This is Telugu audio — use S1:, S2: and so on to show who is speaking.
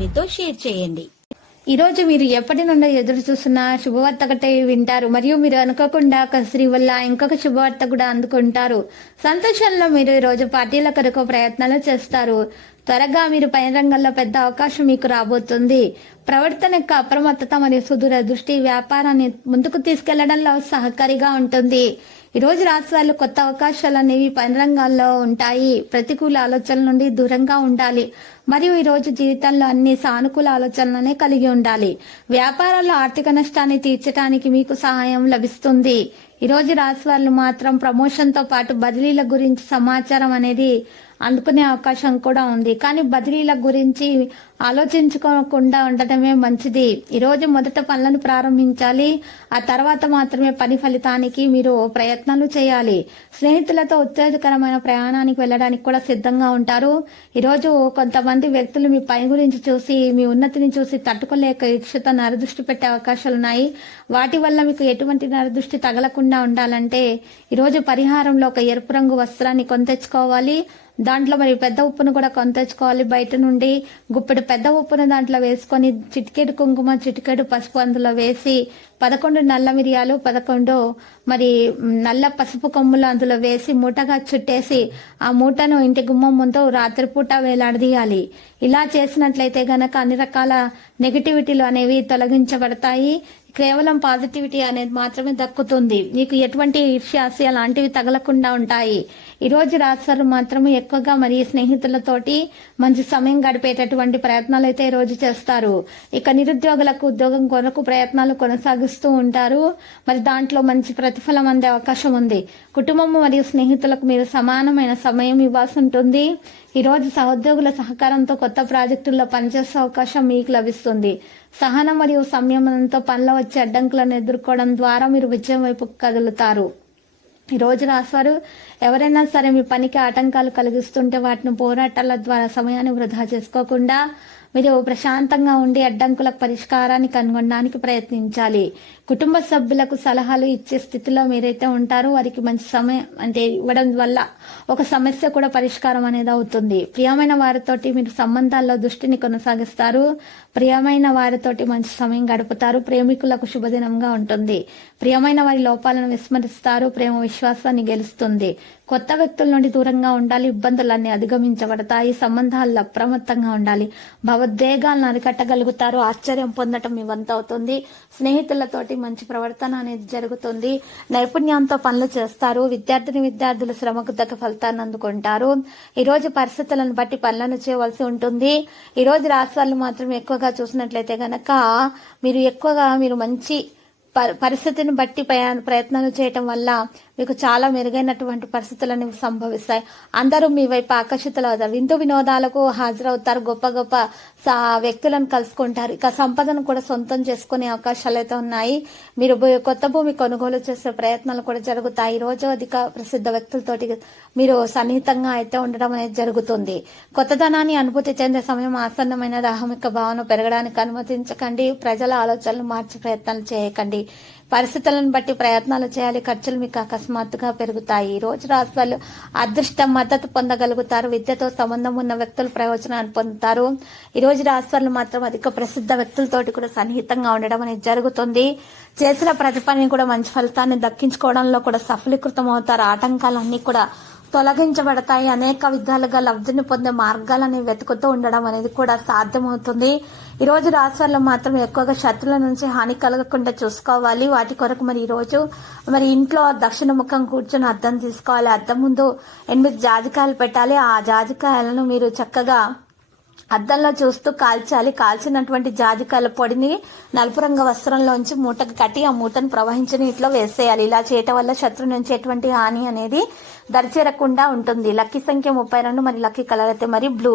S1: వారితో షేర్ చేయండి.
S2: ఈ రోజు మీరు ఎప్పటి నుండో ఎదురు చూస్తున్న శుభవార్త ఒకటే వింటారు. మరియు మీరు అనుకోకుండా ఒక స్త్రీ వల్ల ఇంకొక శుభవార్త కూడా అందుకుంటారు. సంతోషంలో మీరు ఈ రోజు పార్టీల కొరకు ప్రయత్నాలు చేస్తారు. త్వరగా మీరు పైన రంగంలో పెద్ద అవకాశం మీకు రాబోతుంది. ప్రవర్తన యొక్క అప్రమత్తత మరియు సుదూర దృష్టి వ్యాపారాన్ని ముందుకు తీసుకెళ్ళడంలో సహకారిగా ఉంటుంది. ఈ రోజు రాష్ట్రాలు కొత్త అవకాశాలు అనేవి పని రంగాల్లో ఉంటాయి. ప్రతికూల ఆలోచనల నుండి దూరంగా ఉండాలి. మరియు ఈ రోజు జీవితంలో అన్ని సానుకూల ఆలోచనలనే కలిగి ఉండాలి. వ్యాపారాల్లో ఆర్థిక నష్టాన్ని తీర్చడానికి మీకు సహాయం లభిస్తుంది. ఈరోజు రాశి వాళ్ళు మాత్రం ప్రమోషన్తో పాటు బదిలీల గురించి సమాచారం అనేది అందుకునే అవకాశం కూడా ఉంది. కానీ బదిలీల గురించి ఆలోచించుకోకుండా ఉండటమే మంచిది. ఈరోజు మొదట పనులను ప్రారంభించాలి. ఆ తర్వాత మాత్రమే పని ఫలితానికి మీరు ప్రయత్నాలు చేయాలి. స్నేహితులతో ఉత్తేజకరమైన ప్రయాణానికి వెళ్ళడానికి కూడా సిద్ధంగా ఉంటారు. ఈరోజు కొంతమంది వ్యక్తులు మీ పని గురించి చూసి మీ ఉన్నతిని చూసి తట్టుకోలేక ఇక్షత నరదృష్టి పెట్టే అవకాశాలు ఉన్నాయి వాటి వల్ల మీకు ఎటువంటి నరదృష్టి తగలకుండా ఉండాలంటే ఈరోజు పరిహారంలో ఒక ఎరుపు రంగు వస్త్రాన్ని కొనతెచ్చుకోవాలి. దాంట్లో మరి పెద్ద ఉప్పును కూడా కొని తెచ్చుకోవాలి బయట నుండి గుప్పెడు పెద్ద ఉప్పును దాంట్లో వేసుకొని చిటికెడు కుంకుమ చిటికెడు పసుపు అందులో వేసి పదకొండు నల్ల మిరియాలు పదకొండు మరి నల్ల పసుపు కొమ్ములు అందులో వేసి మూటగా చుట్టేసి ఆ మూటను ఇంటి గుమ్మం ముందు రాత్రిపూట వేలాడదీయాలి. ఇలా చేసినట్లయితే గనక అన్ని రకాల నెగిటివిటీలు అనేవి తొలగించబడతాయి. కేవలం పాజిటివిటీ అనేది మాత్రమే దక్కుతుంది. నీకు ఎటువంటి ఈర్ష్యాసి అలాంటివి తగలకుండా ఉంటాయి. ఈ రోజు రాస్తారు ఎక్కువగా మరి స్నేహితులతోటి మంచి సమయం గడిపేటటువంటి ప్రయత్నాలు అయితే ఈ రోజు చేస్తారు. ఇక నిరుద్యోగులకు ఉద్యోగం కొరకు ప్రయత్నాలు కొనసాగిస్తూ ఉంటారు. మరి దాంట్లో మంచి ప్రతిఫలం అందే అవకాశం ఉంది. కుటుంబం మరియు స్నేహితులకు మీరు సమానమైన సమయం ఇవ్వాల్సి ఉంటుంది. ఈ రోజు సహోద్యోగుల సహకారంతో కొత్త ప్రాజెక్టుల్లో పనిచేసే అవకాశం మీకు లభిస్తుంది. సహనం మరియు సంయమనంతో పనిలో వచ్చే అడ్డంకులను ఎదుర్కోవడం ద్వారా మీరు విజయం వైపు కదులుతారు. ఈ రోజు రాశారు ఎవరైనా సరే మీ పనికి ఆటంకాలు కలిగిస్తుంటే వాటిని పోరాటాల ద్వారా సమయాన్ని వృధా చేసుకోకుండా మీరు ప్రశాంతంగా ఉండి అడ్డంకులకు పరిష్కారాన్ని కనుగొనడానికి ప్రయత్నించాలి. కుటుంబ సభ్యులకు సలహాలు ఇచ్చే స్థితిలో మీరైతే ఉంటారో వారికి మంచి సమయం అంటే ఇవ్వడం వల్ల ఒక సమస్య కూడా పరిష్కారం అనేది అవుతుంది. ప్రియమైన వారితోటి మీరు సంబంధాల్లో దృష్టిని కొనసాగిస్తారు. ప్రియమైన వారితోటి మంచి సమయం గడుపుతారు. ప్రేమికులకు శుభదినంగా ఉంటుంది. ప్రియమైన వారి లోపాలను విస్మరిస్తారు. ప్రేమ విశ్వాసాన్ని గెలుస్తుంది. కొత్త వ్యక్తుల నుండి దూరంగా ఉండాలి ఇబ్బందులన్నీ అధిగమించబడతాయి సంబంధాల్లో అప్రమత్తంగా ఉండాలి. భావోద్వేగాలను అరికట్టగలుగుతారు ఆశ్చర్యం పొందటం మీ వంతు అవుతుంది. స్నేహితులతోటి మంచి ప్రవర్తన అనేది జరుగుతుంది. నైపుణ్యంతో పనులు చేస్తారు. విద్యార్థిని విద్యార్థుల శ్రమకు తగ్గ ఫలితాన్ని అందుకుంటారు. ఈ రోజు పరిస్థితులను బట్టి పనులను చేయవలసి ఉంటుంది. ఈ రోజు రాష్ట్రాలు మాత్రం ఎక్కువగా చూసినట్లయితే గనక మీరు ఎక్కువగా మీరు మంచి ప- పరిస్థితిని బట్టి ప్రయా- ప్రయత్నాలు చేయటం వల్ల మీకు చాలా మెరుగైనటువంటి పరిస్థితులను సంభవిస్తాయి. అందరూ మీ వైపు ఆకర్షితులవుతారు. విందు వినోదాలకు హాజరవుతారు. గొప్ప గొప్ప వ్యక్తులను కలుసుకుంటారు. ఇక సంపదను కూడా సొంతం చేసుకునే అవకాశాలు అయితే ఉన్నాయి. మీరు కొత్త భూమి కొనుగోలు చేసే ప్రయత్నాలు కూడా జరుగుతాయి. ఈ రోజు అధిక ప్రసిద్ధ వ్యక్తులతోటి మీరు సన్నిహితంగా అయితే ఉండడం అనేది జరుగుతుంది. కొత్తదనాన్ని అనుభూతి చెందే సమయం ఆసన్నమైన రాహమిక భావన పెరగడానికి అనుమతించకండి. ప్రజల ఆలోచనలు మార్చే ప్రయత్నాలు చేయకండి. పరిస్థితులను బట్టి ప్రయత్నాలు చేయాలి. ఖర్చులు మీకు అకస్మాత్తుగా పెరుగుతాయి. ఈ రోజు రాశులు అదృష్టం మద్దతు పొందగలుగుతారు. విద్యతో సంబంధం ఉన్న వ్యక్తులు ప్రయోజనాన్ని పొందుతారు. ఈ రోజు రాశులు మాత్రం అధిక ప్రసిద్ధ వ్యక్తులతోటి కూడా సన్నిహితంగా ఉండడం అనేది జరుగుతుంది. చేసిన ప్రతి పనిని కూడా మంచి ఫలితాన్ని దక్కించుకోవడంలో కూడా సఫలీకృతం అవుతారు ఆటంకాలన్నీ కూడా తొలగించబడతాయి. అనేక విధాలుగా లబ్ధిని పొందే మార్గాలని వెతుకుతూ ఉండడం అనేది కూడా సాధ్యమవుతుంది. ఈ రోజు మాత్రం ఎక్కువగా శత్రుల నుంచి హాని కలగకుండా చూసుకోవాలి. వాటి కొరకు మరి ఈరోజు మరి ఇంట్లో దక్షిణ ముఖం కూర్చొని అద్దం తీసుకోవాలి. అద్దం ముందు ఎనిమిది జాజికాయలు పెట్టాలి. ఆ జాజికాయలను మీరు చక్కగా అద్దంలో చూస్తూ కాల్చాలి. కాల్చినటువంటి జాజికాయల పొడిని నలుపు రంగు వస్త్రంలోంచి మూటకు కట్టి ఆ మూటను ప్రవహించి నీటిలో వేసేయాలి. ఇలా చేయటం వల్ల శత్రు నుంచి ఎటువంటి హాని అనేది దరిచేరకుండా ఉంటుంది. లక్కీ సంఖ్య ముప్పై రెండు మరి లక్కీ కలర్ అయితే మరి బ్లూ